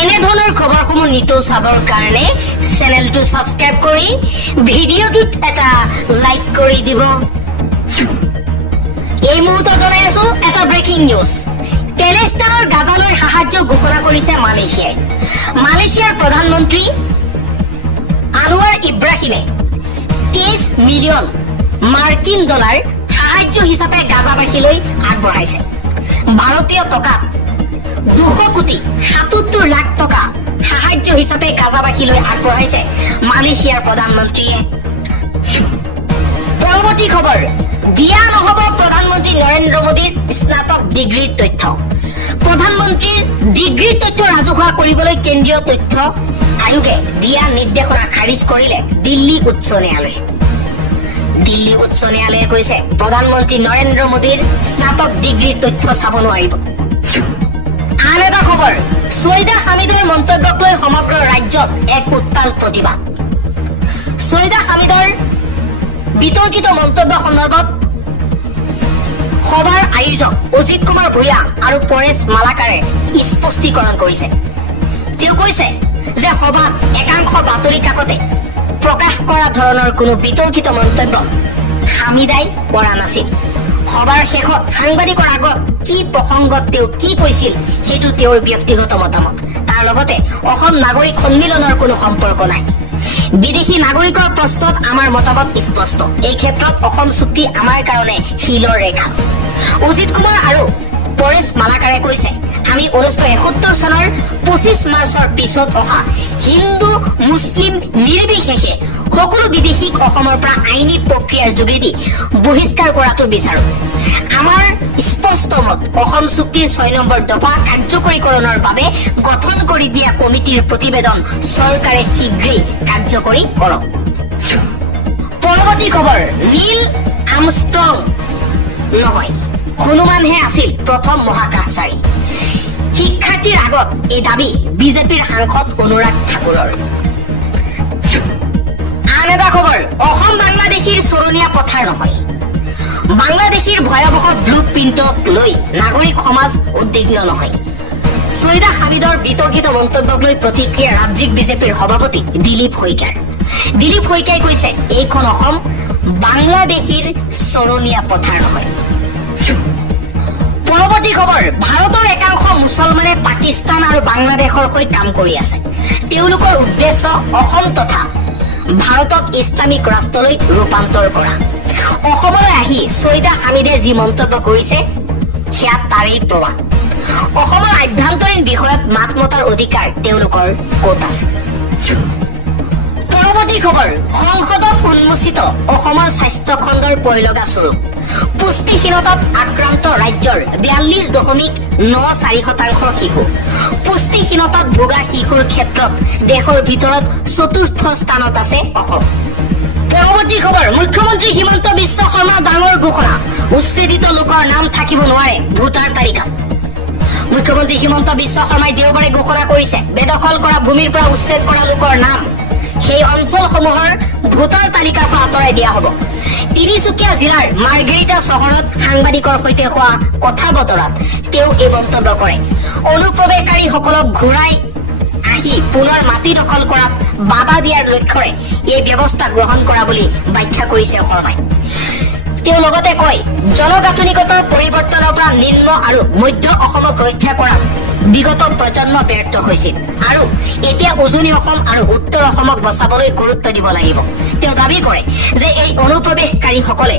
এনে ধৰণৰ খবৰসমূহ নিতৌ চাবৰ কাৰণে চেনেলটো সাবস্ক্ৰাইব কৰি ভিডিঅ'টোত এটা লাইক কৰি দিব। এই মুহূৰ্তত জনাই আছো এটা ব্ৰেকিং নিউজ। পেলেষ্টাইনৰ গাজালৈ সাহায্য ঘোষণা কৰিছে মালয়েছিয়াই। মালয়েছিয়াৰ প্ৰধানমন্ত্ৰী আনোৱাৰ ইব্ৰাহিমে 23 মিলিয়ন মাৰ্কিন ডলাৰ সাহায্য হিচাপে গাজাবাসীলৈ আগবঢ়াইছে। ভাৰতীয় টকাত 200 কোটি 77 লাখ টকা সাহায্য হিচাপে গাজাবাসীলৈ আগবঢ়াইছে মালয়েছিয়াৰ প্ৰধানমন্ত্ৰীয়ে। পৰৱৰ্তী খবৰ, দিয়া নহব প্ৰধানমন্ত্ৰী নৰেন্দ্ৰ মোদীৰ স্নাতক ডিগ্ৰীৰ তথ্য। প্ৰধানমন্ত্ৰীৰ ডিগ্ৰীৰ তথ্য ৰাজহুৱা কৰিবলৈ কেন্দ্ৰীয় তথ্য আয়োগে দিয়া নিৰ্দেশনা খাৰিজ কৰিলে দিল্লী উচ্চ ন্যায়ালয়ে। দিল্লী উচ্চ ন্যায়ালয়ে কৈছে প্ৰধানমন্ত্ৰী নৰেন্দ্ৰ মোদীৰ স্নাতক ডিগ্ৰীৰ তথ্য চাব নোৱাৰিব। আন এটা খবৰ, ছৈয়দা হামিদৰ মন্তব্যক লৈ সমগ্ৰ ৰাজ্যত এক উত্তাল প্ৰতিবাদ। ছৈয়দা হামিদৰ বিতৰ্কিত মন্তব্য সন্দৰ্ভত সভাৰ আয়োজক অজিত কুমাৰ ভূঞা আৰু পৰেশ মালাকাৰে স্পষ্টীকৰণ কৰিছে। তেওঁ কৈছে যে সভাত একাংশ বাতৰি কাকতে প্ৰকাশ কৰা ধৰণৰ কোনো বিতৰ্কিত মন্তব্য হামিদাই কৰা নাছিল। সভাৰ শেষত সাংবাদিকৰ আগত কি প্ৰসংগত তেওঁ কি কৈছিল সেইটো তেওঁৰ ব্যক্তিগত মতামত। তাৰ লগতে অসম নাগৰিক সন্মিলনৰ কোনো সম্পৰ্ক নাই। বিদেশী নাগৰিকৰ প্ৰশ্নত আমাৰ মতামত স্পষ্ট। এই ক্ষেত্ৰত অসম চুক্তি আমাৰ কাৰণে শিলৰ ৰেখা। অজিত কুমাৰ আৰু পৰেশ মালাকাৰে কৈছে, আমি 1971 চনৰ 25 মাৰ্চৰ পিছত অহা হিন্দু মুছলিম নিৰ্বিশেষে সকলো বিদেশীক অসমৰ পৰা আইনী প্ৰক্ৰিয়াৰ যোগেদি বহিষ্কাৰ কৰাটো বিচাৰো। আমাৰ স্পষ্ট মত, অসম চুক্তিৰ 6 নম্বৰ দফা কাৰ্যকৰীকৰণৰ বাবে গঠন কৰি দিয়া কমিটিৰ প্ৰতিবেদন চৰকাৰে শীঘ্ৰেই কাৰ্যকৰী কৰক। পৰৱৰ্তী খবৰ, নীল আমষ্ট্ৰং নহয়, হনুমানহে আছিল প্ৰথম মহাকাশচাৰী। শিক্ষাৰ্থীৰ আগত এই দাবী বিজেপিৰ সাংসদ অনুৰাগ ঠাকুৰৰ। আন এটা খবৰ, অসম বাংলাদেশীৰ চৰণীয়া পথাৰ নহয়। বাংলাদেশীৰ ভয়াৱহ ব্লু প্ৰিণ্টক লৈ নাগৰিক সমাজ উদ্বিগ্ন নহয়। ছৈয়দা হামিদৰ বিতৰ্কিত মন্তব্যক লৈ প্ৰতিক্ৰিয়া ৰাজ্যিক বিজেপিৰ সভাপতি দিলীপ শইকীয়াৰ। দিলীপ শইকীয়াই কৈছে, এইখন অসম বাংলাদেশীৰ চৰণীয়া পথাৰ নহয়। পৰৱৰ্তী খবৰ, ভাৰতৰ একাংশ মুছলমানে পাকিস্তান আৰু বাংলাদেশৰ হৈ কাম কৰি আছে। তেওঁলোকৰ উদ্দেশ্য অসম তথা ভাৰতক ইছলামিক ৰাষ্ট্ৰলৈ ৰূপান্তৰ কৰা। অসমলৈ আহি ছৈয়দা হামিদে যি মন্তব্য কৰিছে সেয়া তাৰেই প্ৰমাণ। অসমৰ আভ্যন্তৰীণ বিষয়ত মাত মতাৰ অধিকাৰ তেওঁলোকৰ ক'ত আছে। পৰৱৰ্তী খবৰ, সংসদত উন্মোচিত অসমৰ স্বাস্থ্য খণ্ডৰ পৰিলগা স্বৰূপ। পুষ্টিহীনতাত আক্ৰান্ত ৰাজ্যৰ 42.94% শিশু। পুষ্টিহীনতাত ভোগা শিশুৰ ক্ষেত্ৰত দেশৰ ভিতৰত 4ৰ্থ স্থানত আছে অসম। পৰৱৰ্তী খবৰ, মুখ্যমন্ত্ৰী হিমন্ত বিশ্ব শৰ্মাৰ ডাঙৰ ঘোষণা, উচ্ছেদিত লোকৰ নাম থাকিব নোৱাৰে ভোটাৰ তালিকাত। মুখ্যমন্ত্ৰী হিমন্ত বিশ্ব শৰ্মাই দেওবাৰে ঘোষণা কৰিছে, বেদখল কৰা ভূমিৰ পৰা উচ্ছেদ কৰা লোকৰ নাম সেই অঞ্চলসমূহৰ ভোটাৰ তালিকাৰ পৰা আঁতৰাই দিয়া হ'ব। তিনিচুকীয়া জিলাৰ মাৰ্ঘেৰিটা চহৰত সাংবাদিকৰ সৈতে হোৱা কথা বতৰাত তেওঁ এই মন্তব্য কৰে। অনুপ্ৰৱেশকাৰীসকলক ঘূৰাই আহি পুনৰ মাটি দখল কৰাত বাধা দিয়াৰ লক্ষ্যৰে এই ব্যৱস্থা গ্ৰহণ কৰা বুলি ব্যাখ্যা কৰিছে শৰ্মাই। তেওঁ লগতে কয়, জনগাঁথনিগত পৰিৱৰ্তনৰ পৰা নিম্ন আৰু মধ্য অসমক ৰক্ষা কৰাত বিগত প্ৰজন্ম ব্যৰ্থ হৈছিল আৰু এতিয়া উজনি অসম আৰু উত্তৰ অসমক বচাবলৈ গুৰুত্ব দিব লাগিব। তেওঁ দাবী কৰে যে এই অনুপ্ৰৱেশকাৰীসকলে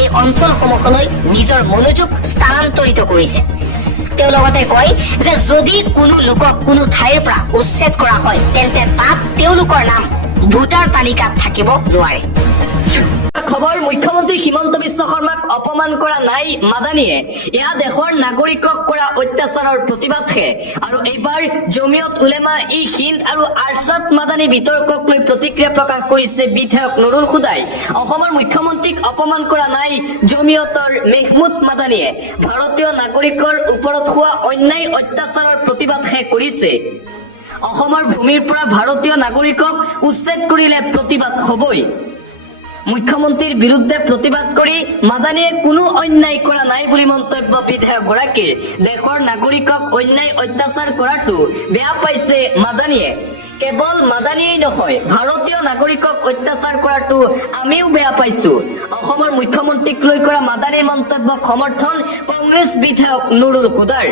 এই অঞ্চলসমূহলৈ নিজৰ মনোযোগ স্থানান্তৰিত কৰিছে। তেওঁ লগতে কয় যে যদি কোনো লোকক কোনো ঠাইৰ পৰা উচ্ছেদ কৰা হয় তেন্তে তাত তেওঁলোকৰ নাম ভোটাৰ তালিকাত থাকিব নোৱাৰে। খবৰ, মুখ্যমন্ত্ৰী হিমন্ত বিশ্ব শৰ্মাক অপমান কৰা নাই মাদানীয়ে, এয়া দেশৰ নাগৰিকক কৰা অত্যাচাৰৰ প্ৰতিবাদহে। আৰু এইবাৰ জমিয়ত উলেমা ই হিন্দ আৰু আৰছাদ মাদানী বিতৰ্কক লৈ প্ৰতিক্ৰিয়া প্ৰকাশ কৰিছে বিধায়ক নুৰুল হুদাই। অসমৰ মুখ্যমন্ত্ৰীক অপমান কৰা নাই জমিয়তৰ মেহমুদ মাদানীয়ে, ভাৰতীয় নাগৰিকৰ ওপৰত হোৱা অন্যায় অত্যাচাৰৰ প্ৰতিবাদহে কৰিছে। অসমৰ ভূমিৰ পৰা ভাৰতীয় নাগৰিকক উচ্ছেদ কৰিলে প্ৰতিবাদ হ'বই। মুখ্যমন্ত্ৰীৰ বিৰুদ্ধে প্ৰতিবাদ কৰি মাদানীয়ে কোনো অন্যায় কৰা নাই বুলি মন্তব্য বিধায়কগৰাকীৰ। দেশৰ নাগৰিকক অন্যায় অত্যাচাৰ কৰাটো বেয়া পাইছে মাদানীয়ে। কেৱল মাদানীয়েই নহয়, ভাৰতীয় নাগৰিকক অত্যাচাৰ কৰাটো আমিও বেয়া পাইছো। অসমৰ মুখ্যমন্ত্ৰীক লৈ কৰা মাদানীৰ মন্তব্যক সমৰ্থন কংগ্ৰেছ বিধায়ক নুৰুল হুদাৰ।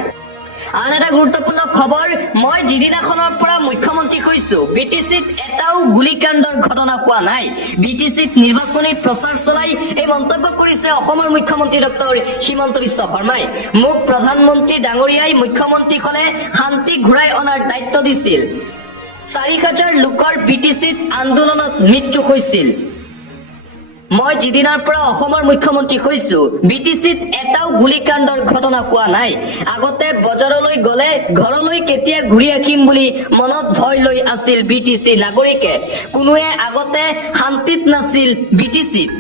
আন এটা গুৰুত্বপূৰ্ণ খবৰ, মই যিদিনাখনৰ পৰা মুখ্যমন্ত্ৰী হৈছো বিটিচিত এটাও গুলীকাণ্ডৰ ঘটনা হোৱা নাই। বিটিচিত নিৰ্বাচনী প্ৰচাৰ চলাই এই মন্তব্য কৰিছে অসমৰ মুখ্যমন্ত্ৰী ডক্টৰ হিমন্ত বিশ্ব শৰ্মাই। মোক প্ৰধানমন্ত্ৰী ডাঙৰীয়াই মুখ্যমন্ত্ৰী হলে শান্তি ঘূৰাই অনাৰ দায়িত্ব দিছিল। ৪,০০০ লোকৰ বিটিচিত আন্দোলনত মৃত্যু হৈছিল। মই যিদিনাৰ পৰা অসমৰ মুখ্যমন্ত্ৰী হৈছো বিটিচিত এটাও গুলীকাণ্ডৰ ঘটনা হোৱা নাই। আগতে বজাৰলৈ গলে ঘৰলৈ কেতিয়া ঘূৰি আহিম বুলি মনত ভয় লৈ আছিল বিটিচি নাগৰিকে। কোনোৱে আগতে শান্তিত নাছিল বিটিচিত।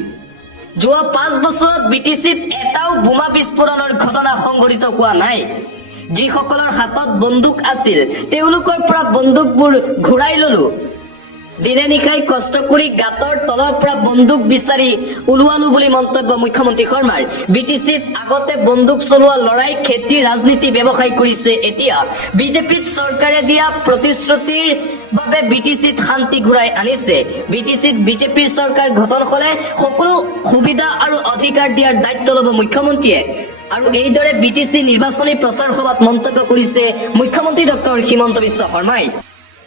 যোৱা ৫ বছৰত বিটিচিত এটাও বোমা বিস্ফোৰণৰ ঘটনা সংঘটিত হোৱা নাই। যিসকলৰ হাতত বন্দুক আছিল তেওঁলোকৰ পৰা বন্দুকবোৰ ঘূৰাই ললো। দিনে নিশাই কষ্ট কৰি গাঁতৰ তলৰ পৰা বন্দুক বিচাৰি ওলোৱালো বুলি মন্তব্য মুখ্যমন্ত্ৰী শৰ্মাৰ। বিটিচিত আগতে বন্দুক চলোৱা লৰাই খেতি ৰাজনীতি ব্যৱসায় কৰিছে। এতিয়া বিজেপিত চৰকাৰে দিয়া প্ৰতিশ্ৰুতিৰ বাবে বিটিচিত শান্তি ঘূৰাই আনিছে। বিটিচিত বিজেপিৰ চৰকাৰ গঠন হলে সকলো সুবিধা আৰু অধিকাৰ দিয়াৰ দায়িত্ব লব মুখ্যমন্ত্ৰীয়ে। আৰু এইদৰে বিটিচি নিৰ্বাচনী প্ৰচাৰ সভাত মন্তব্য কৰিছে মুখ্যমন্ত্ৰী ডক্টৰ হিমন্ত বিশ্ব শৰ্মাই।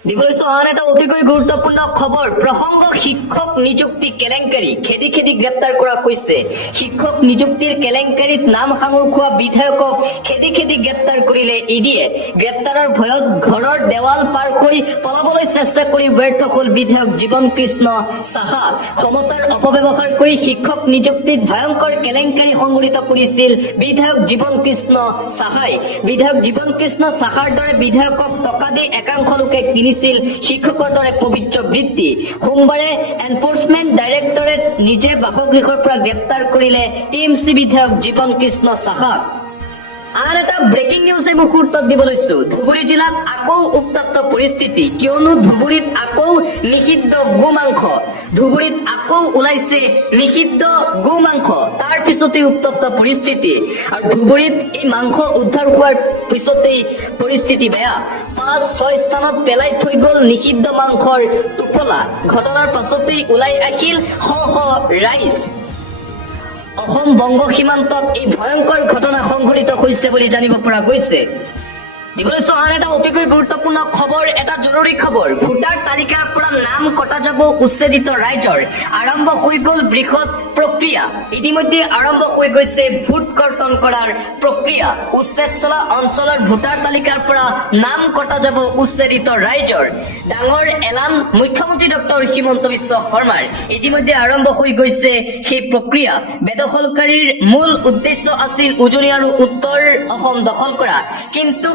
দিবলৈ আন এটা অতিকৈ গুৰুত্বপূৰ্ণ খবৰ, প্ৰসংগ শিক্ষক নিযুক্তি কেলেংকাৰী খেদি খেদি গ্ৰেপ্তাৰ কৰা হৈছে। শিক্ষক নিযুক্তিৰ কেলেংকাৰীত নাম সাঙুৰ খোৱা বিধায়কক খেদি খেদি গ্ৰেপ্তাৰ কৰিলে ইডিয়ে। গ্ৰেপ্তাৰৰ ভয়ত ঘৰৰ দেৱাল পাৰ হৈ পলাবলৈ চেষ্টা কৰি ব্যৰ্থ হল বিধায়ক জীৱন কৃষ্ণ সাহা। ক্ষমতাৰ অপব্যৱহাৰ কৰি শিক্ষক নিযুক্তিত ভয়ংকৰ কেলেংকাৰী সংঘটিত কৰিছিল বিধায়ক জীৱন কৃষ্ণ সাহাই। বিধায়ক জীৱন কৃষ্ণ সাহাৰ দৰে বিধায়কক টকা দি একাংশ লোকে কিনিছিল শিক্ষকৰ দৰে পবিত্ৰ বৃত্তি। সোমবাৰে এনফৰ্চমেণ্ট ডাইৰেক্টৰেট নিজে বাসগৃহৰ পৰা গ্ৰেপ্তাৰ কৰিলে টিএমচি বিধায়ক জীৱন কৃষ্ণ সাহাক। আন এটা ব্ৰেকিং নিউজ এই মুহূৰ্তত দিব লৈছো। ধুবুৰী জিলাত আকৌ উত্তপ্ত পৰিস্থিতি, কিয়নো ধুবুৰীত আকৌ নিষিদ্ধ গোমাংস। ধুবুৰীত আকৌ ওলাইছে নিষিদ্ধ গোমাংস, তাৰ পিছতেই উত্তপ্ত পৰিস্থিতি। আৰু ধুবুৰীত এই মাংস উদ্ধাৰ হোৱাৰ পিছতেই পৰিস্থিতি বেয়া। ৫-৬ স্থানত পেলাই থৈ গল নিষিদ্ধ মাংসৰ টোপোলা। ঘটনাৰ পাছতেই ওলাই আহিল শ শ ৰাইজ। অসম বংগ সীমান্তত এই ভয়ংকৰ ঘটনা সংঘটিত হৈছে বুলি জানিব পৰা গৈছে। দিবলৈ আন এটা অতিকৈ গুৰুত্বপূৰ্ণ খবৰ, এটা জৰুৰী খবৰ, ভোটাৰ তালিকাৰ পৰা নাম কটা যাব উচ্ছেদিত ৰাইজৰ। আৰম্ভ হৈ গল বৃহৎ প্ৰক্ৰিয়া। ইতিমধ্যে আৰম্ভ হৈ গৈছে ভোট কৰ্তন কৰাৰ প্ৰক্ৰিয়া। উচ্ছেদ চলা অঞ্চলৰ ভোটাৰ তালিকাৰ পৰা নাম কটা যাব উচ্ছেদিত ৰাইজৰ। ডাঙৰ এলান মুখ্যমন্ত্ৰী ডক্টৰ হিমন্ত বিশ্ব শৰ্মাৰ। ইতিমধ্যে আৰম্ভ হৈ গৈছে সেই প্ৰক্ৰিয়া। বেদখলকাৰীৰ মূল উদ্দেশ্য আছিল উজনি আৰু উত্তৰ অসম দখল কৰা, কিন্তু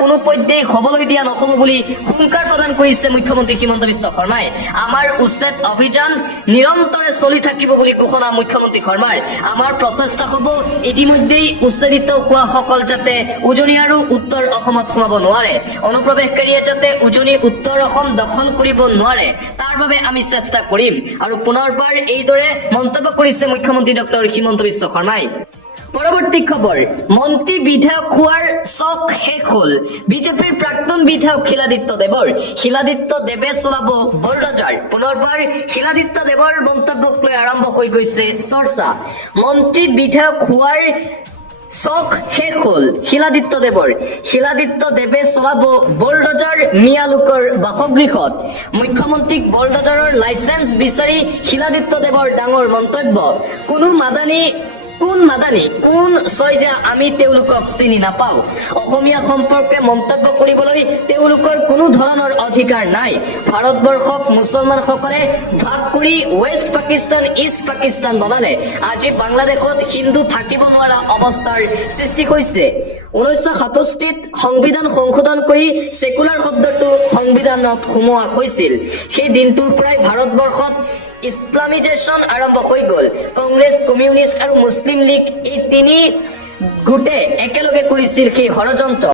কোনোপধ্যেই হবলৈ দিয়া নহব বুলি হুংকাৰ প্ৰদান কৰিছে মুখ্যমন্ত্ৰী হিমন্ত বিশ্ব শৰ্মাই। আমাৰ উচ্ছেদ অভিযান নিৰন্তৰে চলি থাকিব বুলি ঘোষণা মুখ্যমন্ত্ৰী শৰ্মাৰ। আমাৰ প্ৰচেষ্টা হব ইতিমধ্যেই উচ্ছেদিত হোৱা সকল যাতে উজনি আৰু উত্তৰ অসমত সোমাব নোৱাৰে, অনুপ্ৰৱেশকাৰীয়ে যাতে উজনি উত্তৰ অসম দখল কৰিব নোৱাৰে, তাৰ বাবে আমি চেষ্টা কৰিম। আৰু পুনৰবাৰ এইদৰে মন্তব্য কৰিছে মুখ্যমন্ত্ৰী ডক্টৰ হিমন্ত বিশ্ব শৰ্মাই। পৰৱৰ্তী খবৰ, মন্ত্ৰী বিধায়ক হোৱাৰ চখ শেষ হল বিজেপিৰ প্ৰাক্তন বিধায়ক শিলাদিত্য দেৱৰ। শিলাদিত্য দেৱে চলাব বলডজাৰ। পুনৰবাৰ শিলাদিত্য দেৱৰ মন্তব্যক লৈ আৰম্ভ হৈ গৈছে চৰ্চা। মন্ত্ৰী বিধায়ক হোৱাৰ চখ শেষ হল শিলাদিত্য দেৱৰ। শিলাদিত্য দেৱে চলাব বলডজাৰ মিয়ালোকৰ বাসগৃহত। মুখ্যমন্ত্ৰীক বলডজাৰৰ লাইচেন্স বিচাৰি শিলাদিত্য দেৱৰ ডাঙৰ মন্তব্য। কোন মাদানী কোন ছয়দা আমি তেওঁলোকক চিনি নাপাওঁ। অসমীয়া সম্পৰ্কে মন্তব্য কৰিবলৈ তেওঁলোকৰ কোনো ধৰণৰ অধিকাৰ নাই। ভাৰতবৰ্ষক মুছলমানসকলে ভাগ কৰি ৱেষ্ট পাকিস্তান ইষ্ট পাকিস্তান বনালে। আজি বাংলাদেশত হিন্দু থাকিব নোৱাৰা অৱস্থাৰ সৃষ্টি হৈছে। 1967 সংবিধান সংশোধন কৰি সেকুলাৰ শব্দটো সংবিধানত সোমোৱা হৈছিল। সেই দিনটোৰ পৰাই ভাৰতবৰ্ষত ইছলামিজেশ্যন আৰম্ভ হৈ গল। কংগ্ৰেছ, কমিউনিষ্ট আৰু মুছলিম লীগ এই তিনি গোটে একেলগে কৰিছিল সেই ষড়যন্ত্ৰ।